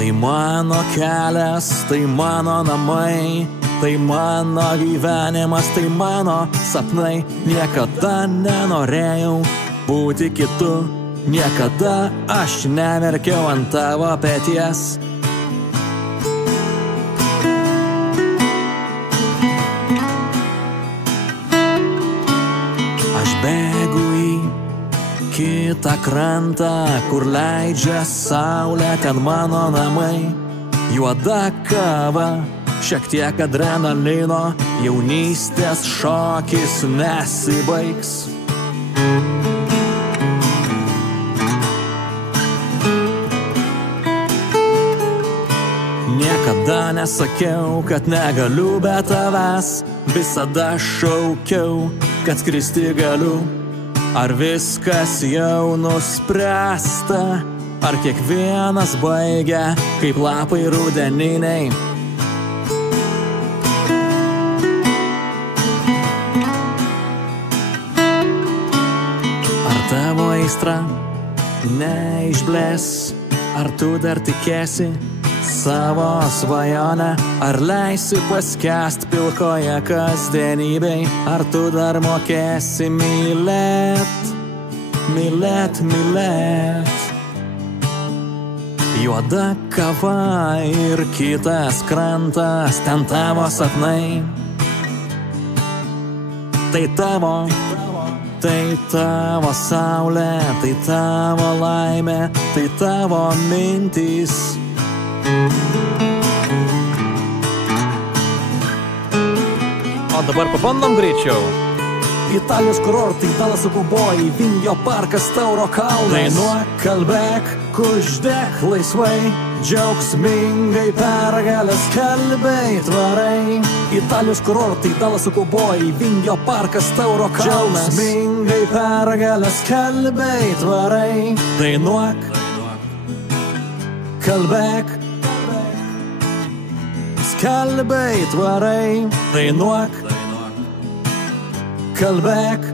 Tai mano kelias, tai mano namai, tai mano gyvenimas, tai mano sapnai. Niekada nenorėjau būti kitu, niekada aš neverkiau ant tavo peties. Aš bėgu į kitą krantą, kur leidžia saulė, ten mano namai. Juoda kava, šiek tiek adrenalino, jaunystės šokis nesibaigs. Niekada nesakiau, kad negaliu be tavęs, visada šaukiau, kad skristi galiu. Ar viskas jau nuspręsta, ar kiekvienas baigia, kaip lapai rudeniniai. Ar tavo aistra neišblės, ar tu dar tikėsi savo svajonę, ar leisi paskęst pilkoje kasdienybei, ar tu dar mokėsi mylėt, mylėt, mylėt. Juoda kava ir kitas krantas, ten tavo sapnai. Tai tavo saulė, tai tavo laimė, tai tavo mintys. O dabar pabandom greičiau. Italijos kurortai, Dalasų kaubojai, Vingio parkas, Tauro kalnas. Dainuok, kalbėk, kuždėk laisvai, džiaugsmingai pergalės kalbėj tvarai. Italijos kurortai, Dalasų kaubojai, Vingio parkas, Tauro kalnas. Džiaugsmingai pergalės kalbėj tvarai. Dainuok, kalbėk, kalbėj tvarai. Dainuok, kalbėk,